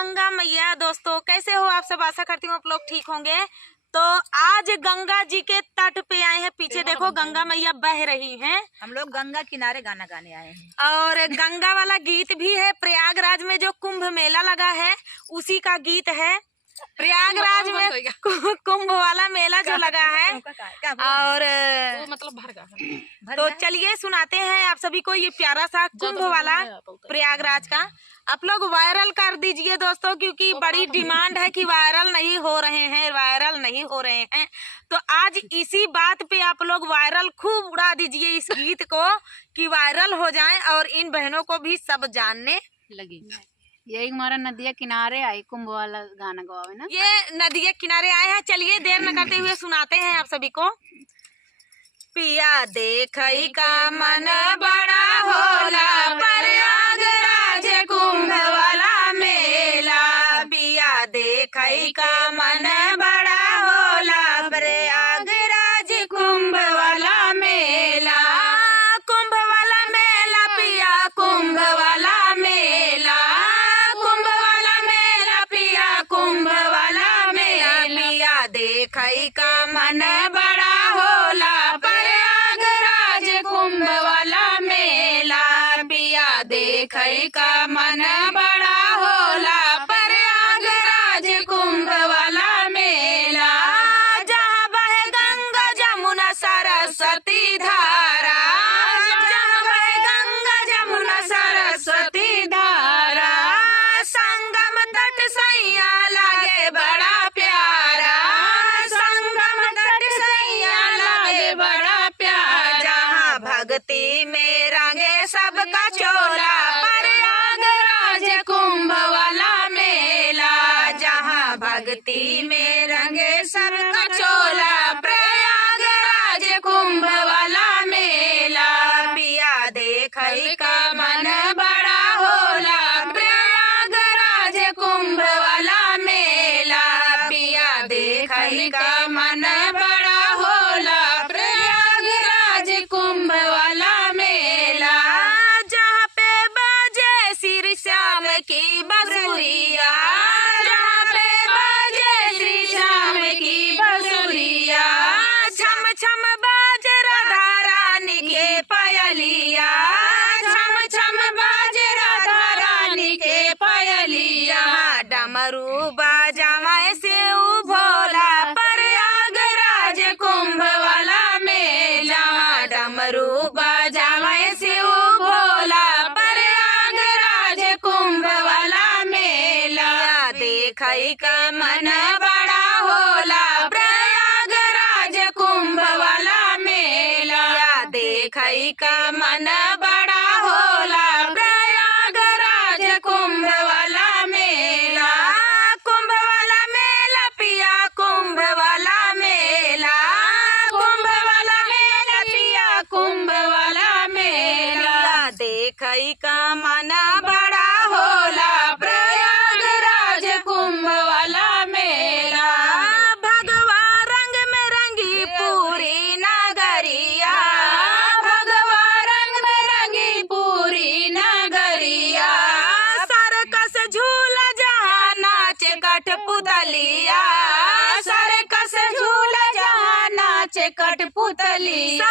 गंगा मैया। दोस्तों कैसे हो आप सब, आशा करती हूँ आप लोग ठीक होंगे। तो आज गंगा जी के तट पे आए हैं, पीछे देखो गंगा मैया बह रही हैं। हम लोग गंगा किनारे गाना गाने आए हैं और गंगा वाला गीत भी है। प्रयागराज में जो कुंभ मेला लगा है उसी का गीत है। प्रयागराज में कुंभ वाला मेला जो लगा है और मतलब भर तो चलिए सुनाते हैं आप सभी को ये प्यारा सा कुंभ वाला प्रयागराज का। आप लोग वायरल कर दीजिए दोस्तों, क्योंकि बड़ी डिमांड है कि वायरल नहीं हो रहे हैं। तो आज इसी बात पे आप लोग वायरल खूब उड़ा दीजिए इस गीत को, कि वायरल हो जाए और इन बहनों को भी सब जानने लगी। यही हमारा नदिया किनारे आई कुंभ वाला गाना गवावे ना। ये नदिया किनारे आए हैं। चलिए देर न करते हुए सुनाते हैं आप सभी को। पिया देखई का मन बड़ा होला, प्रयागराज कुंभ वाला मेला। पिया देखई का मन बड़ा होला, प्रयागराज कुंभ वाला मेला। कुंभ वाला मेला पिया, कुंभ वाला मेला, कुंभ वाला मेला पिया, कुंभ वाला मेला। पिया देखई का मन बड़ा होला, प्रयागराज कुंभ वाला मेला। पिया देखई का मन बड़ा होला, प्रयागराज कुंभ वाला मेला। जहाँ बहे गंगा जमुना सरस्वती धारा, जहाँ बहे गंगा जमुना सरस्वती धारा। संगम तट सैया लागे बड़ा प्यारा, संगम तट सैया लागे बड़ा प्यारा। जहाँ भक्ति में रंगे सबका चोला, प्रयागराज कुंभ वाला मेला। जहाँ भक्ति में रंगे सबका चोला, प्रयागराज कुंभ वाला मेला। पिया देखई का मन बड़ा होला, प्रयागराज कुंभ वाला मेला। पिया देखई का मन बड़ा होला, प्रयागराज कुंभ वाला मेला। जहाँ पे बाजे श्री श्याम की बंसुरिया, जहाँ पे बाजे श्री श्याम की बंसुरिया। छम छम बाजे राधा रानी के पायलिया, छम छम बाजे राधा रानी के पायलिया। डमरू बाजावे शिव भोला, प्रयागराज कुंभ वाला मेला। डमरू बाजावे शिव भोला, प्रयागराज कुंभ वाला मेला। देखई का मन बड़ा होला, प्रयागराज कुंभ वाला मेला। देखई का मन बड़ा होला, प्रयागराज कुंभ वाला मेला। कुंभ वाला मेला पिया, कुंभ वाला मेला, कुंभ वाला मेला पिया, कुंभ वाला मेला। देखई का मन बड़ा होला, प्रयागराज कुंभ वाला मेला। भगवा रंग में रंगी पूरी नगरिया, भगवा रंग में रंगी पूरी नगरिया। सरकस झूला जहाँ नाचे कठपुतलिया, सरकस झूला जहाँ नाचे कठपुतलिया।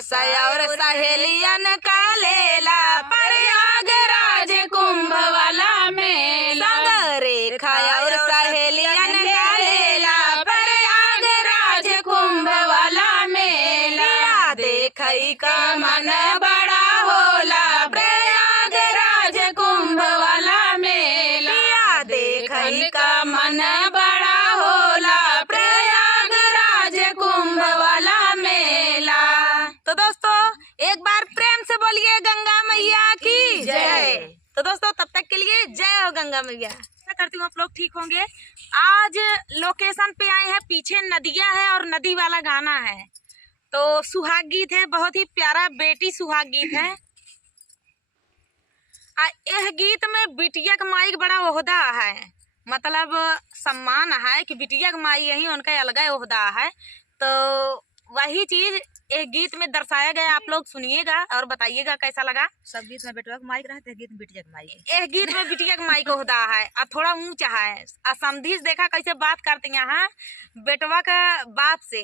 संगया और सहेलियन का लेला, प्रयागराज कुंभ वाला मेला। संग रेखा और सहेलियन का लेला, प्रयागराज कुंभ वाला मेला। देखई का मन बड़ा होला, प्रयागराज कुंभ वाला मेला। देखई का मन बड़ा होला, प्रयागराज कुंभ वाला मेला। तो दोस्तों एक बार प्रेम से बोलिए गंगा मैया की जय। तो दोस्तों तब तक के लिए जय हो गंगा मैया। आशा करती हूँ आप लोग ठीक होंगे। आज लोकेशन पे आए हैं, पीछे नदियाँ है और नदी वाला गाना है। तो सुहाग गीत है, बहुत ही प्यारा बेटी सुहाग गीत है। यह गीत में बिटिया का माई का बड़ा ओहदा है, मतलब सम्मान है कि बिटिया का माई यही उनका अलग ओहदा है। तो वही चीज एक गीत में दर्शाया गया, आप लोग सुनिएगा और बताइएगा कैसा लगा। सब गीत में बेटवा के माइक रहते, गीत में बिटिया के माइक। एक गीत में बिटिया के माइक होता है और थोड़ा ऊंचा है। और समधी से देखा कैसे बात करते हैं, यहाँ बेटवा का बाप से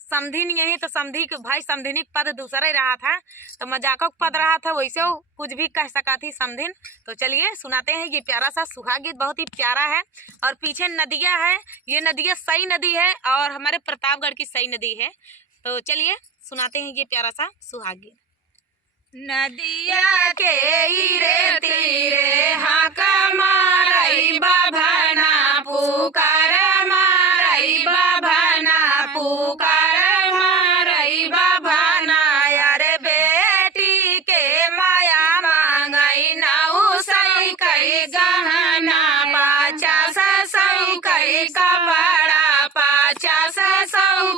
समधी नहीं है तो समधी के भाई समधिनी पद दूसरा ही रहा था, तो मजाकों का पद रहा था, वैसे वो कुछ भी कह सका थी समधिन। तो चलिए सुनाते हैं ये प्यारा सा सुहाग गीत, बहुत ही प्यारा है। और पीछे नदियाँ है, ये नदियाँ सई नदी है और हमारे प्रतापगढ़ की सई नदी है। तो चलिए सुनाते हैं ये प्यारा सा सुहाग गीत। नदिया के रे तीरे हाका मारई बाभना पुकार मारई बाभना पुकार मारई बाभना, यार बेटी के माया मांगई नाऊ सई कई गहना, 50 कई कपड़ा 50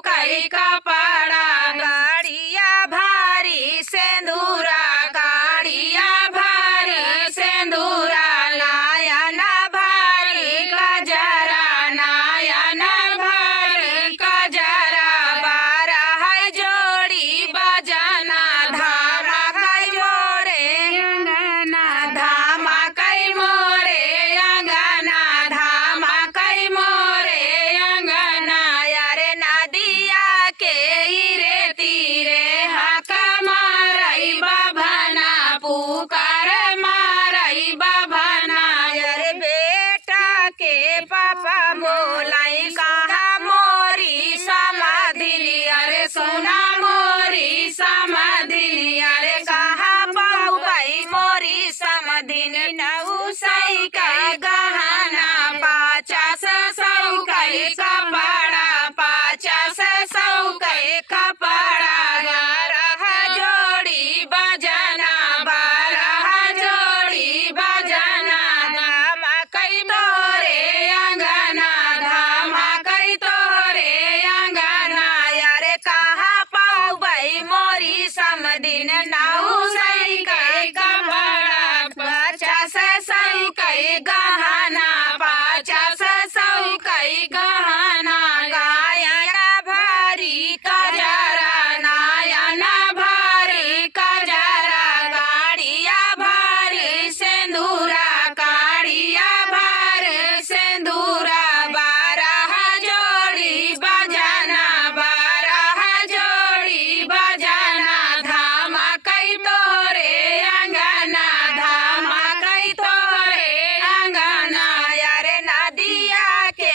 कई कपड़ा, गाड़िया भारी सिंदूरा गाड़िया भारी सिंदूरा, नायन भारी कजरा नायन भारी कजरा, 12 जोड़ी बजना धामा कई मोरे अंगना, धामा कई मोरे अंगना, धामा कई मोरे अंगना, यारे नदिया के रे तीरे हाका मारई बाभना पुकार मारई बाभना, यारे बेटा के पापा बोलाई कहा मोरी समाधिनी, अरे सुना मोरी समाधिनी, अरे कहा पाऊ भाई मोरी समाधिनी, नऊ सई कई गहना 50 कई कपड़ा 50 कई कपड़ा, 12 जोड़ी बजना 12 जोड़ी बजना, धामा कई तोरे अंगना धामा कई तोरे अंगना, यारे कहा पाऊ भाई मोरी समदिन, नाऊ सई कई कपड़ा 50 कई गहना 50 कई गहना, गायन भारी कजरा नायन भारी कजरा, गाड़िया भारी सिंदूरा गाड़िया भारी सिंदूरा, 12 जोड़ी बजना 12 जोड़ी बजना, धामा कई तोरे अंगना धामा कई तोरे अंगना, यारे नदिया के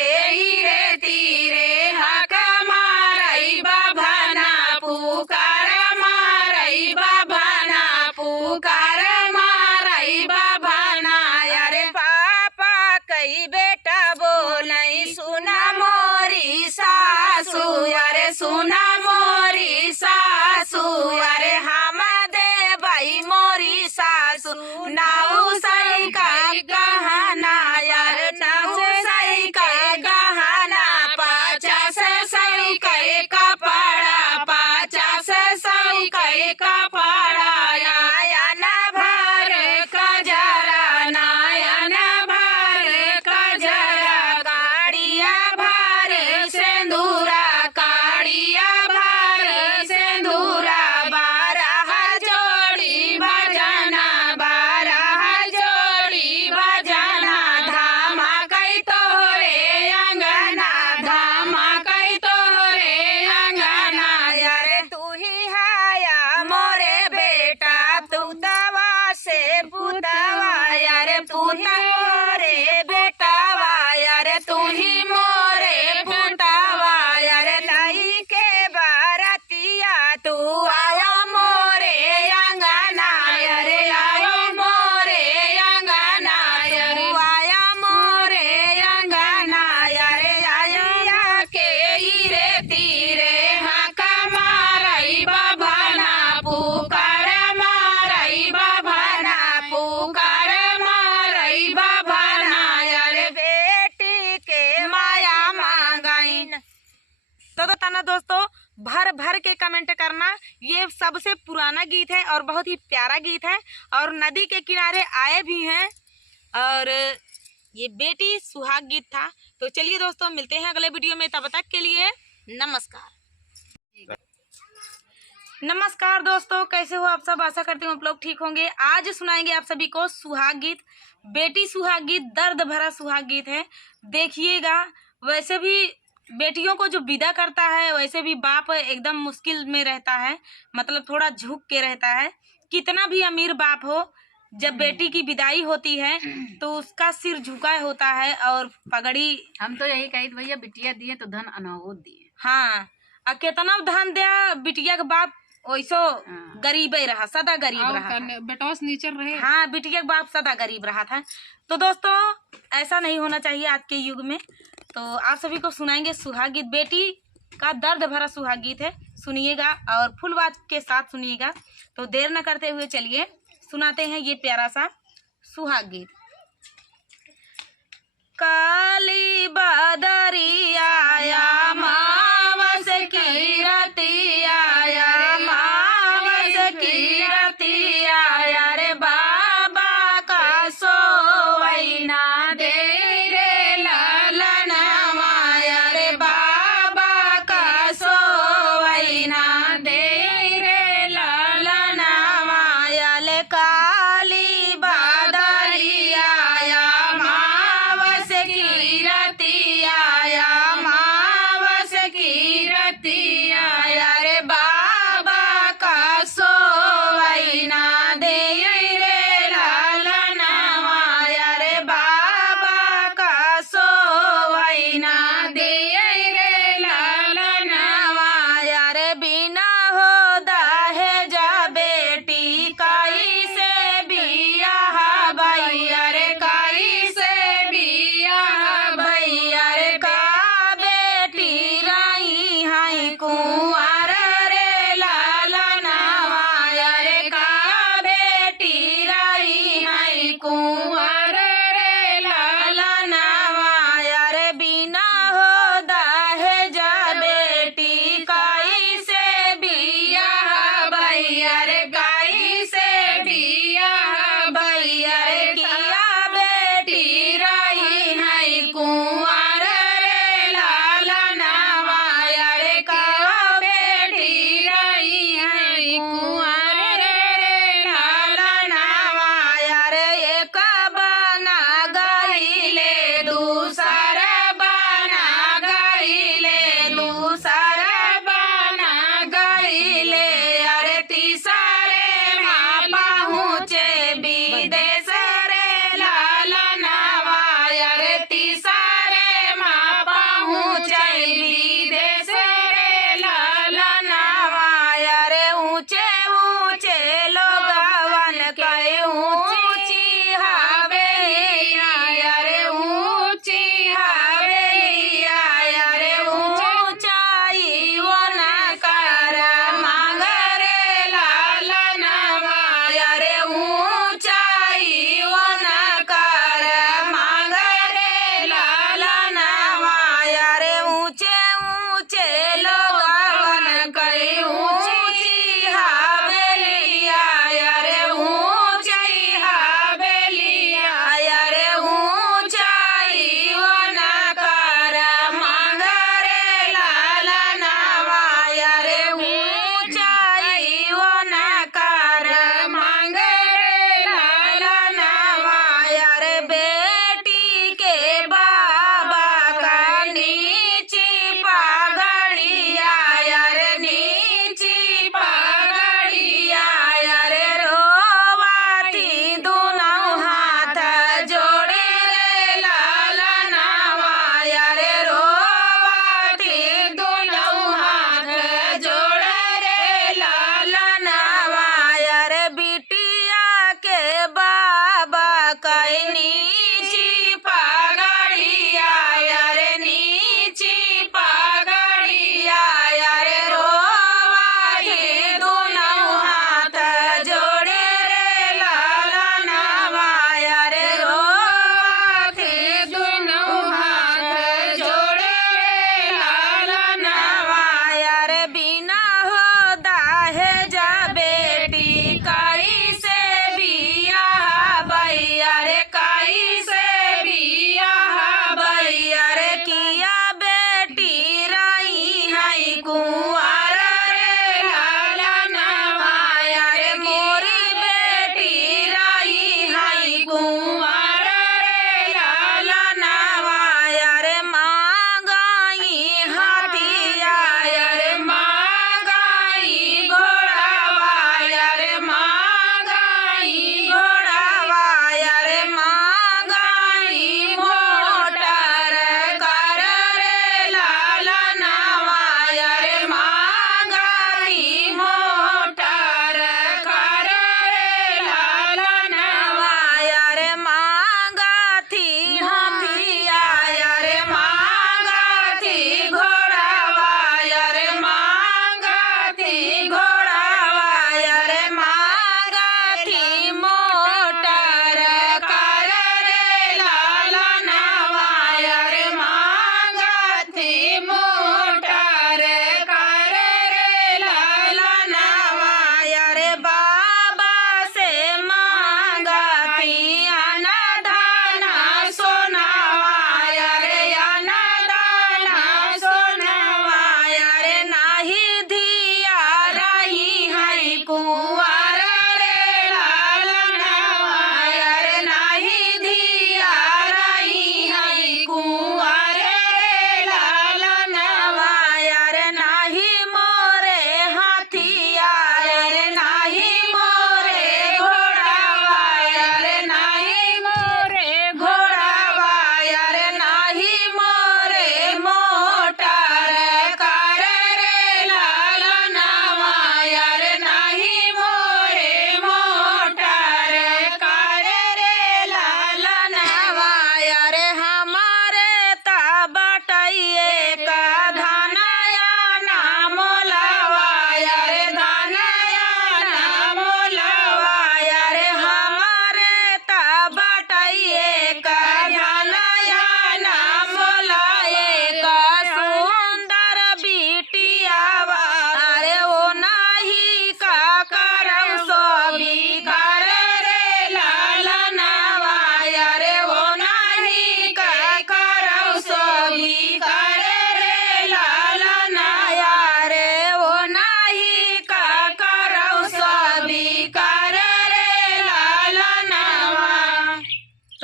रे तीरे हक मारई बाभना पुकार मारई बाभना पुकार मारई बाभना, यारे पापा कई बेटा बोलई सुना मोरी सासू, अरे सुना मोरी सासू, अरे हम दे भाई मोरी सासू, नाऊ सई कई गहना, यार नाऊ सई कई गहना 50 कई कपड़ा 50 कई कपड़ा, नायन भर कजरा नायन भर कजरा, गाड़िया भर सिंदूरा गाड़िया भर सिंदूरा, 12 जोड़ी बजना 12 जोड़ी बजना, धामा कई तोरे अंगना धामा कई तोरे अंगना, यारे तू ही हाया मोरे बेटा तू तवा से पुतवा, यारे तू ही मोरे बेटावा, यारे तू ही मोरे पुतवा, यारे लाई के बारतिया तू आया मोरे अंगना, यारे आया मोरे अंगना, तू आया मोरे अंगना, यारे आया के रे तीरे हाका मारई बाभना पुकार मारई बाभना पुकार मारई बाभना, यारे बेटी के माया मांगईन। तो तना दोस्तों भर भर के कमेंट करना, ये सबसे पुराना गीत है और बहुत ही प्यारा गीत है और नदी के किनारे आए भी हैं और ये बेटी सुहाग गीत था। तो चलिए दोस्तों मिलते हैं अगले वीडियो में, तब तक के लिए नमस्कार। नमस्कार दोस्तों, कैसे हो आप सब? आशा करती हूँ आप लोग ठीक होंगे। आज सुनाएंगे आप सभी को सुहाग गीत, बेटी सुहाग गीत, दर्द भरा सुहाग गीत है। देखिएगा, वैसे भी बेटियों को जो विदा करता है वैसे भी बाप एकदम मुश्किल में रहता है, मतलब थोड़ा झुक के रहता है। कितना भी अमीर बाप हो, जब बेटी की विदाई होती है तो उसका सिर झुका होता है और पगड़ी। हम तो यही कही भैया बिटिया दिए तो धन अनाहुत दिए। हाँ, और कितना धन दिया बिटिया के बाप वैसो गरीब ही रहा, सदा गरीब रहा था। बेटोस नीचे रहे। हाँ, बिटिया के बाप सदा गरीब रहा था। तो दोस्तों, ऐसा नहीं होना चाहिए आज के युग में। तो आप सभी को सुनाएंगे सुहाग गीत, बेटी का दर्द भरा सुहाग गीत है। सुनिएगा और फुल आवाज के साथ सुनिएगा। तो देर न करते हुए चलिए सुनाते हैं ये प्यारा सा सुहाग गीत। काली बदरिया आया, मावस की रतिया आया, मावस की रतिया आया रे, बाबा का सोवैना दे रे ललन माया रे, बाबा का सोवैना दे रे ललन माया ले। काली बदरिया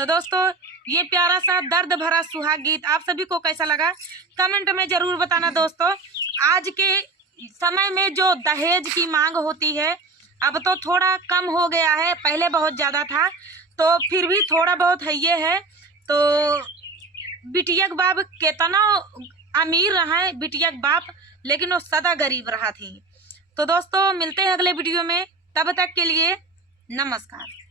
तो दोस्तों ये प्यारा सा दर्द भरा सुहाग गीत आप सभी को कैसा लगा कमेंट में जरूर बताना। दोस्तों आज के समय में जो दहेज की मांग होती है अब तो थोड़ा कम हो गया है, पहले बहुत ज़्यादा था, तो फिर भी थोड़ा बहुत है ये है। तो बिटिया के बाप कितना अमीर रहा है बिटिया के बाप, लेकिन वो सदा गरीब रहा थी। तो दोस्तों मिलते हैं अगले वीडियो में, तब तक के लिए नमस्कार।